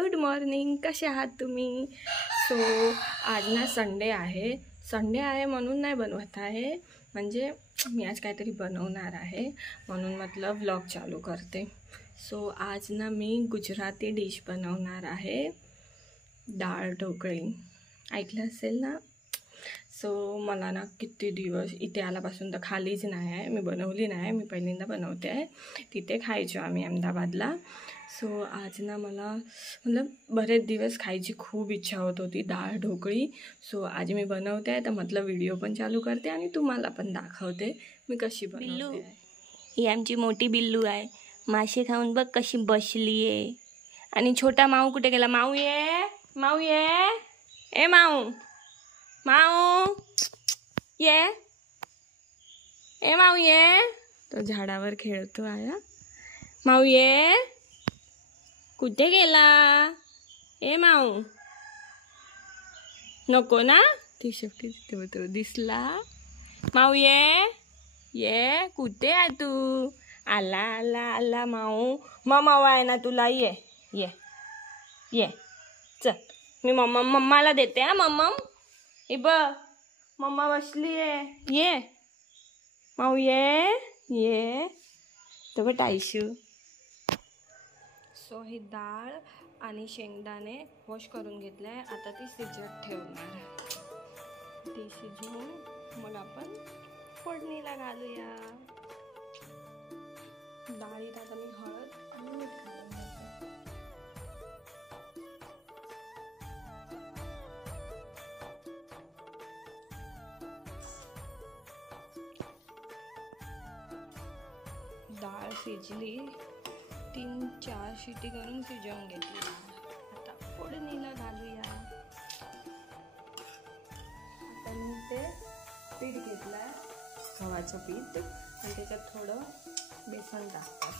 Good morning, कसे आहात तुम्ही? सो आज ना संडे आहे म्हणून नाही बनवत आहे, म्हणजे मी आज काहीतरी बनवणार आहे म्हणून म्हटलं व्लॉग चालू करते. सो आज ना मी गुजराती डिश बनवणार आहे, डाळ ढोकळी. ऐकलं असेल ना? सो मला ना किती दिवस इथे आल्यापासून तर खालीच नाही आहे, मी बनवली नाही, मी पहिल्यांदा बनवते आहे. तिथे खायचो आम्ही अहमदाबादला. सो आज ना मला मतलब बरेच दिवस खायची खूप इच्छा होत होती डाळ ढोकळी. सो आज मी बनवते आहे, तर म्हटलं व्हिडिओ पण चालू करते आणि तुम्हाला पण दाखवते मी कशी बनवते आहे. ही आमची मोठी बिल्लू आहे, मासे खाऊन बघ कशी बसली आहे. आणि छोटा माऊ कुठे गेला? माऊ ये, माऊ ये, ए माऊ, माऊ ये, ए माऊ ये. तो झाडावर खेळतो आहे. माऊ ये, कुठे गेला? ए माऊ, नको ना, ती शेवटी तो दिसला. माऊ ये, ये कुठे आहे तू? आला आला आला माऊ, मम्मा आहे ना तुला, ये ये ये, चल मी मम्माला देते. हा मम्मा, हे बघ मम्मा बसली आहे, ये माऊ ये ये, तो बेटा आयशू. सो ही डाळ आणि शेंगदाणे वॉश करून घेतले आहे, आता ती शिजत ठेवणार. ती शिजवून मग आपण फोडणीला घालूया. डाळीत आता मी हळद आणि मीठ घालून घेते. डाळ शिजली, 3-4 शिटी करून शिजवून घेतली. आता फोडणीला घालूया. आता मी ते पीठ घेतलं आहे, गव्हाचं पीठ, आणि त्याच्यात थोडं बेसन टाकतात.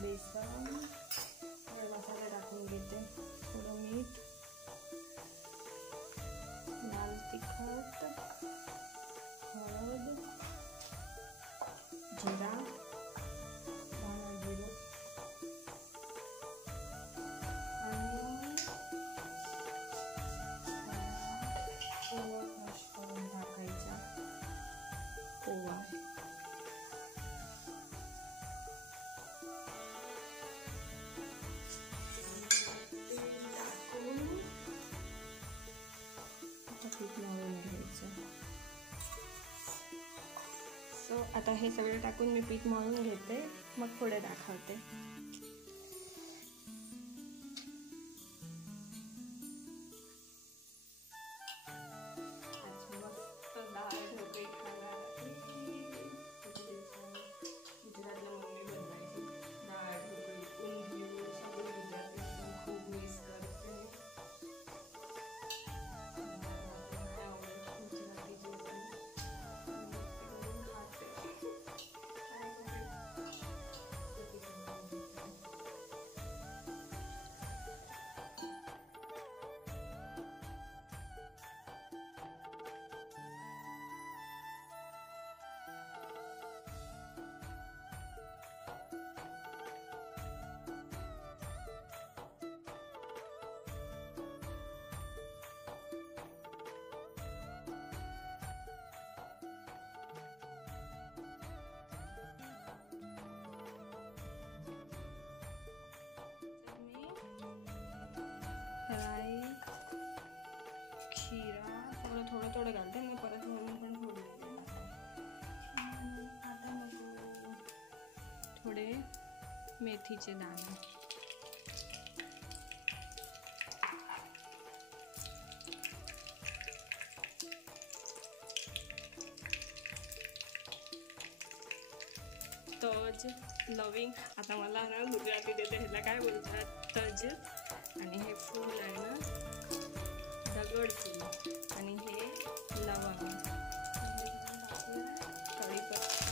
बेसन, थोडे मसाले टाकून घेते, थोडं मीठ, लाल तिखट, हळद, जिरा, पीठ मळून घ्यायचं. सो आता हे सगळं टाकून मी पीठ मळून घेते, मग पुढे दाखवते. राई, खीरा थोडं घालते, मी परत म्हणून पण फोडणी. आता नको, थोडे मेथीचे दाणे, तज, लविंग. आता मला ना गुजराती देते, ह्याला काय बोलतात? तज. आणि हे फूल आहे ना दगड फूल, आणि हे लवंग, कढीपत्ता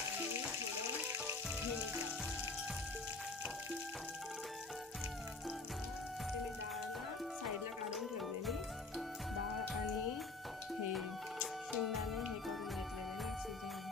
आणि थोडं हिंग. ते मी डाळ ना साईडला काढून ठेवलेली, डाळ आणि हे शेंगदाणे हे करून घेतलेले शिजवून.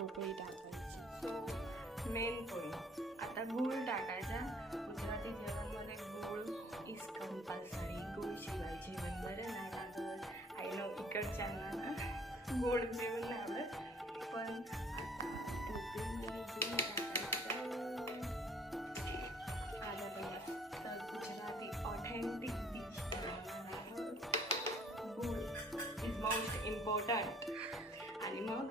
ढोकळी टाकायची. सो मेन पॉईंट, आता गूळ टाकायचा. गुजराती जेवणमध्ये गूळ इज कंपल्सरी. गूळ शिवाय जेवण बरं नाही लागत. आय नो इकडच्यांना ना गोड जेवण नाही आवडत, पण आता ढोकळीमध्ये गूळ टाकायचं. आज आपण मस्त गुजराती ऑथेंटिक डिश बनवणार आहोत. गूळ इज मोस्ट इम्पॉर्टंट. आणि मग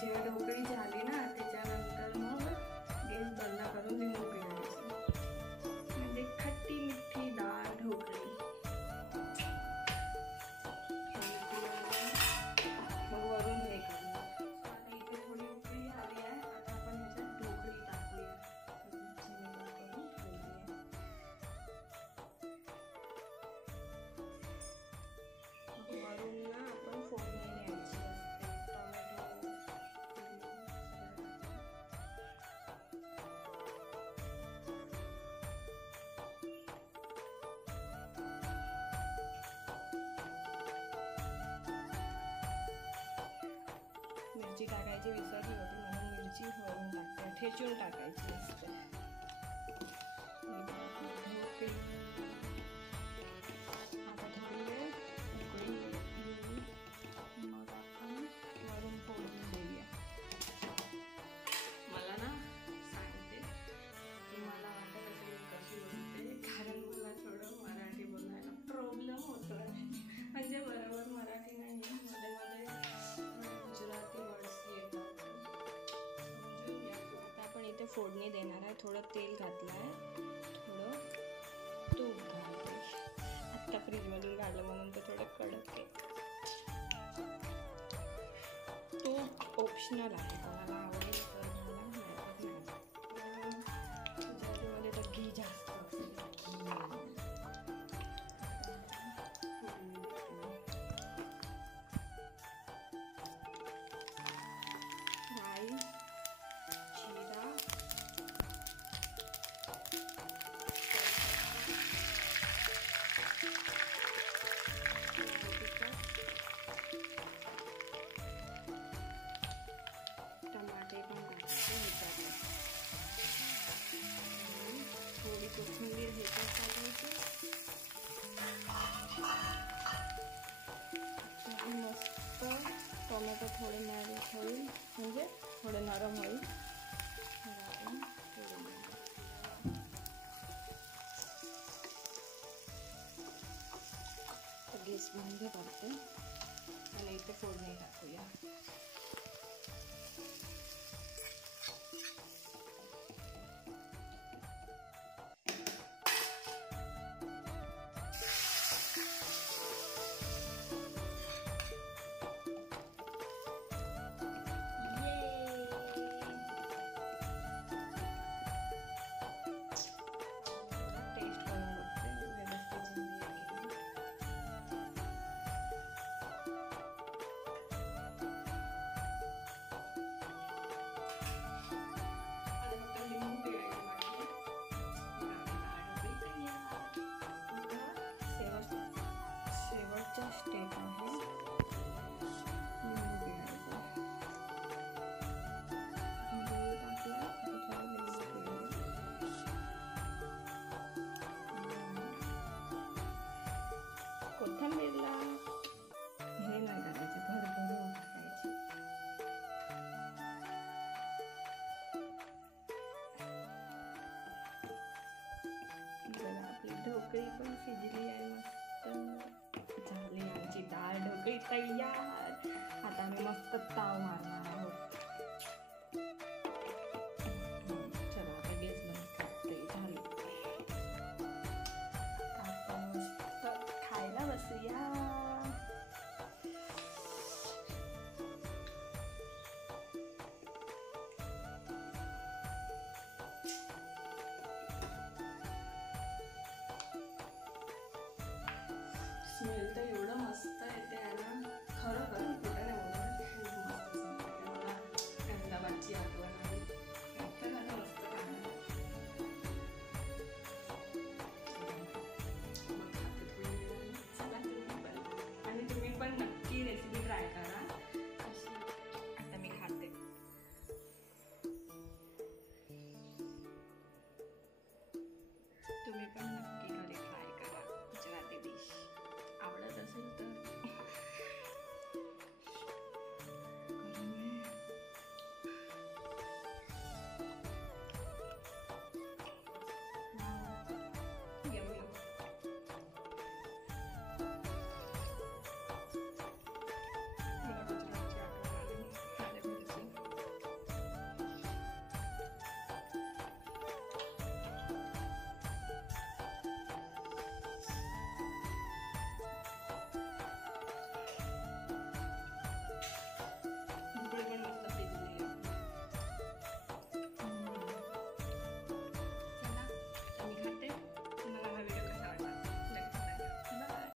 जेव्हा ढोकळी झाली ना त्याच्यानंतर मग गॅस बंद करून लिंबू पिळायचं. म्हणजे खट्टी मिठी डाळ ढोकळी. मग वरून हे करू. आता इथे थोडी उकळी आली आहे. आता आपण ह्याच्यात ढोकळी टाकूया. करून ठेवूया. वरून ना आपण फोडणी द्यायची असते. टोमॅटो, मिरची टाकायची विसरली होती म्हणून मिरची वरून टाकते. ठेचून टाकायची असते. आता थोडी वेळ उकळी येईल, मग आपण वरून फोडणी देऊया. मला ना सांगते की मला वाटत असेल कशी बोलते, कारण मला थोडं मराठी बोलायला प्रॉब्लेम होतो. म्हणजे बरोबर मराठी नाही, मध्ये मध्ये गुजराती वर्ड्स येतात. आता आपण इथे फोडणी देणार आहे. थोडं तेल घातलं आहे, थोडं तूप घालते. आत्ता फ्रीजमधून काढलं म्हणून ते थोडं कडक आहे. तूप ऑप्शनल आहे, कोणाला आवडेल तर मला नाही. गुजरातीमध्ये तर घी जास्त असेल. राई, जिरा, टमाटे पण टाकायचे ह्याच्यात. थोडी कोथिंबीर ह्याच्यात टाकायची. मस्त टोमॅटो थोडे मॅरिनेट होईल, म्हणजे थोडे नरम होईल. गॅस बंद करते आणि इथे फोडणी टाकूया. स्टेप आहे लिंबू पिळायचं. गूळ टाकला, थोडं लिंबू पिळायचं. कोथिंबीरला हे नाही करायचं, भरभरून टाकायची. जरा आपली ढोकळी पण शिजली आहे मस्त. झाली आमची डाळ ढोकळी तयार. आता आम्ही मस्त ताव